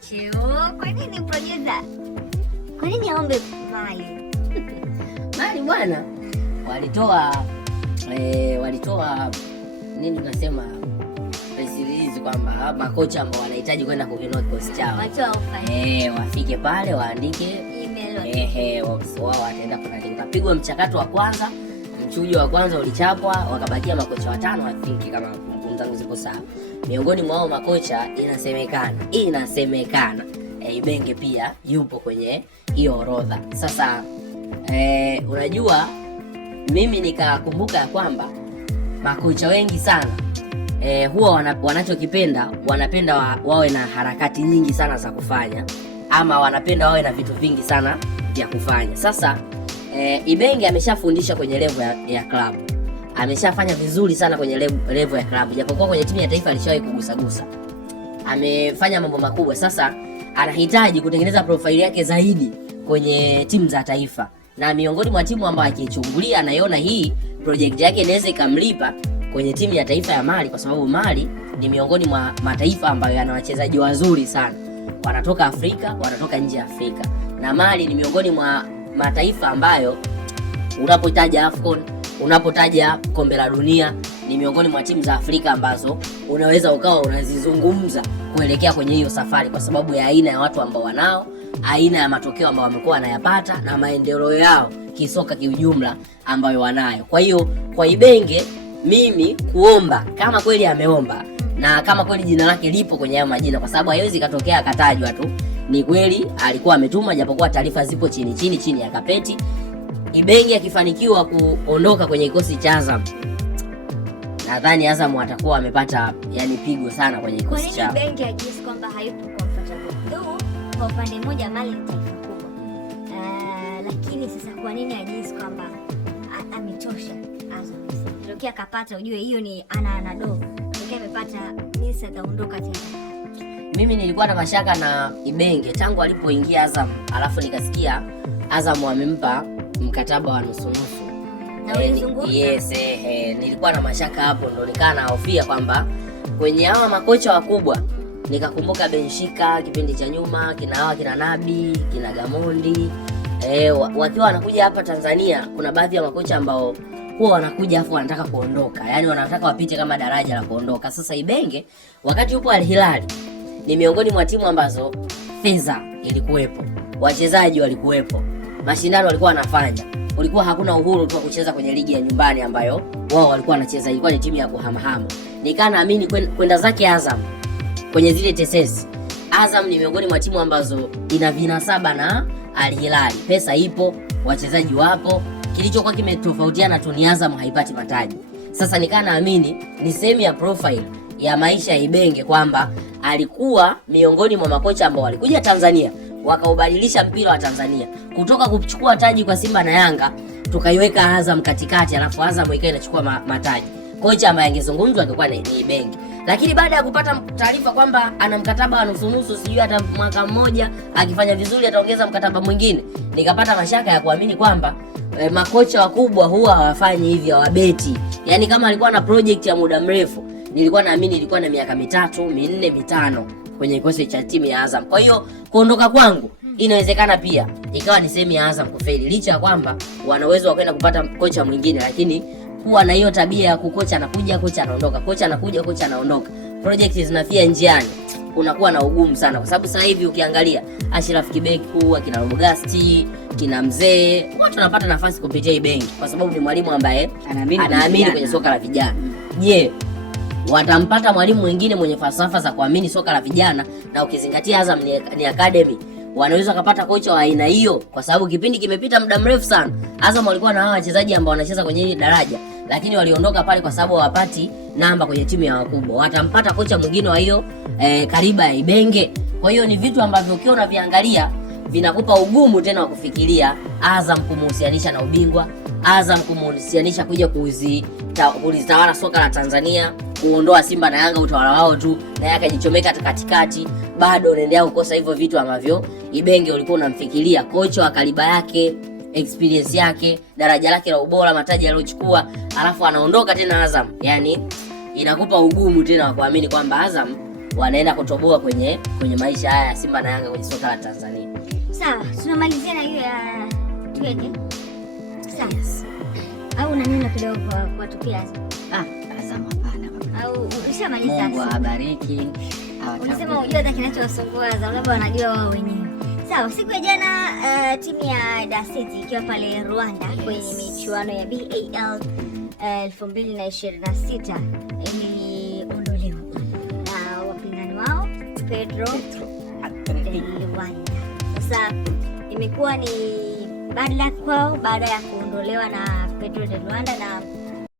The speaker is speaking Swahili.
Cheo, kwa nini producer? Kwa nini aombe mali? Mali bwana. Walitoa nini tunasema press release kwamba makocha ambao wanahitaji kwenda kuvinua kikosi chao. Wafike pale waandike email. Wao wataenda kupigwa mchakato wa kwanza. Mchujo wa kwanza ulichapwa, wakabakia makocha 5 I think kama mzangu ziko sawa. Miongoni mwa makocha inasemekana Ibenge pia yupo kwenye hiyo orodha. Sasa unajua mimi nikakumbuka ya kwamba makocha wengi sana huwa wanachokipenda wanapenda wawe na harakati nyingi sana za kufanya, ama wanapenda wawe na vitu vingi sana vya kufanya. Sasa Ibenge ameshafundisha kwenye level ya club. Ameshafanya vizuri sana kwenye level ya club. Japokuwa kwenye timu ya taifa alishawahi kugusa. Amefanya mambo makubwa. Sasa anahitaji kutengeneza profile yake zaidi kwenye timu za taifa. Na miongoni mwa timu ambayo akichungulia anaiona hii project yake inaweza ikamlipa kwenye timu ya taifa ya Mali, kwa sababu Mali ni miongoni mwa mataifa ambayo yana wachezaji wazuri sana. Wanatoka Afrika, wanatoka nje ya Afrika. Na Mali ni miongoni mwa mataifa ambayo unapotaja AFCON, unapotaja kombe la dunia, ni miongoni mwa timu za Afrika ambazo unaweza ukawa unazizungumza kuelekea kwenye hiyo safari, kwa sababu ya aina ya watu ambao wanao, aina ya matokeo ambao wamekuwa wanayapata, na maendeleo yao kisoka kiujumla ambayo wanayo. Kwa hiyo kwa Ibenge mimi kuomba, kama kweli ameomba na kama kweli jina lake lipo kwenye hayo majina, kwa sababu haiwezi katokea akatajwa tu, ni kweli alikuwa ametuma, japokuwa taarifa zipo chini ya kapeti. Ibenge akifanikiwa kuondoka kwenye kikosi cha Azam, nadhani Azam atakuwa amepata pigo sana kwenye kikosi chao. Kwa nini Ibenge ajisi kwamba hayupo comfortable? Kwa upande mmoja Mali ni taifa kubwa. Lakini sasa kwa nini ajisi kwamba ametosha Azam? Ndio akapata, ujue hiyo ni anado. Ndio amepata Messi ataondoka tena. Mimi nilikuwa na mashaka na Ibenge tangu alipoingia Azam, alafu nikasikia Azam wamempa mkataba wa nusu. Nilikuwa na mashaka hapo, ndo nikaa na hofia kwamba kwenye hawa makocha wakubwa, nikakumbuka Benshika kipindi cha nyuma, kina Nabi, kina Gamondi, wakiwa wanakuja hapa Tanzania, kuna baadhi ya makocha ambao huwa wanakuja afu wanataka kuondoka, wanataka wapite kama daraja la kuondoka. Sasa Ibenge wakati yupo Al Hilal ni miongoni mwa timu ambazo fedha ilikuwepo, wachezaji walikuwepo, mashindano walikuwa wanafanya, ulikuwa hakuna uhuru tu kucheza kwenye ligi ya nyumbani ambayo wao walikuwa wanacheza, ilikuwa ni timu ya kuhamahama. Nikaa naamini kwenda zake Azam kwenye zile tesesi. Azam ni miongoni mwa timu ambazo ina vinasaba na Al Hilal, pesa ipo, wachezaji wapo, kilichokuwa kimetofautiana tu ni Azam haipati mataji. Sasa nikaa naamini ni sehemu ya profile ya maisha ya Ibenge kwamba alikuwa miongoni mwa makocha ambao walikuja Tanzania wakaubadilisha mpira wa Tanzania kutoka kuchukua taji kwa Simba na Yanga, tukaiweka Azam katikati, alafu Azam ikawa inachukua mataji. Kocha ambaye angezungumzwa angekuwa ni Ibenge. Lakini baada ya kupata taarifa kwamba ana mkataba wa nusu, sijui hata mwaka mmoja, akifanya vizuri ataongeza mkataba mwingine, nikapata mashaka ya kuamini kwamba makocha wakubwa huwa hawafanyi hivi, hawabeti. Kama alikuwa na project ya muda mrefu, nilikuwa naamini ilikuwa na miaka 3, 4, 5 kwenye kikosi cha timu ya Azam. Kwa hiyo kuondoka kwangu inawezekana pia ikawa ni sehemu ya Azam kufeli, licha ya kwamba wana uwezo wa kwenda kupata kocha mwingine, lakini huwa na hiyo tabia ya kukocha anakuja, kocha anaondoka, kocha anakuja, kocha anaondoka, project zinafia njiani, kunakuwa na ugumu sana. Kwa sababu sasa hivi ukiangalia Ashraf Kibeku, akina Robogasti, kina Mzee, watu wanapata nafasi kupitia Ibenge kwa sababu ni mwalimu ambaye anaamini kwenye soka la vijana. Je, watampata mwalimu mwingine mwenye falsafa za kuamini soka la vijana? Na ukizingatia Azam ni academy, wanaweza kupata kocha wa aina hiyo, kwa sababu kipindi kimepita muda mrefu sana. Azam walikuwa na hawa wachezaji ambao wanacheza kwenye hili daraja, lakini waliondoka pale kwa sababu hawapati namba kwenye timu ya wakubwa. Watampata kocha mwingine wa hiyo kariba ya Ibenge. Kwa hiyo ni vitu ambavyo ukiwa unaviangalia vinakupa ugumu tena wa kufikiria Azam kumuhusianisha na ubingwa, Azam kumuhusianisha kuja kulitawala soka la Tanzania, kuondoa Simba na Yanga utawala wao tu, na Yanga jichomeka katikati. Bado unaendelea kukosa hivyo vitu ambavyo Ibenge ulikuwa unamfikiria, kocha wa kaliba yake, experience yake, daraja lake la ubora, mataji aliyochukua, alafu anaondoka tena Azam. Inakupa ugumu tena wa kuamini kwamba Azam wanaenda kutoboa kwenye maisha haya ya Simba na Yanga kwenye soka la Tanzania. Sawa, tunamalizia na hiyo ya twende. Sawa. Au una neno kidogo kwa tukia Azam? Azam hapana. Au ushamaliza? Mungu awabariki. Unasema unajua hata kinachowasumbua Azam labda wanajua wao wenyewe. Sawa, siku ya jana timu ya Dar City ikiwa pale Rwanda kwenye michuano ya BAL 2026 iliondolewa na wapinzani wao Pedro de Luanda. Sasa imekuwa ni bad luck kwao baada ya kuondolewa na Pedro de Luanda, na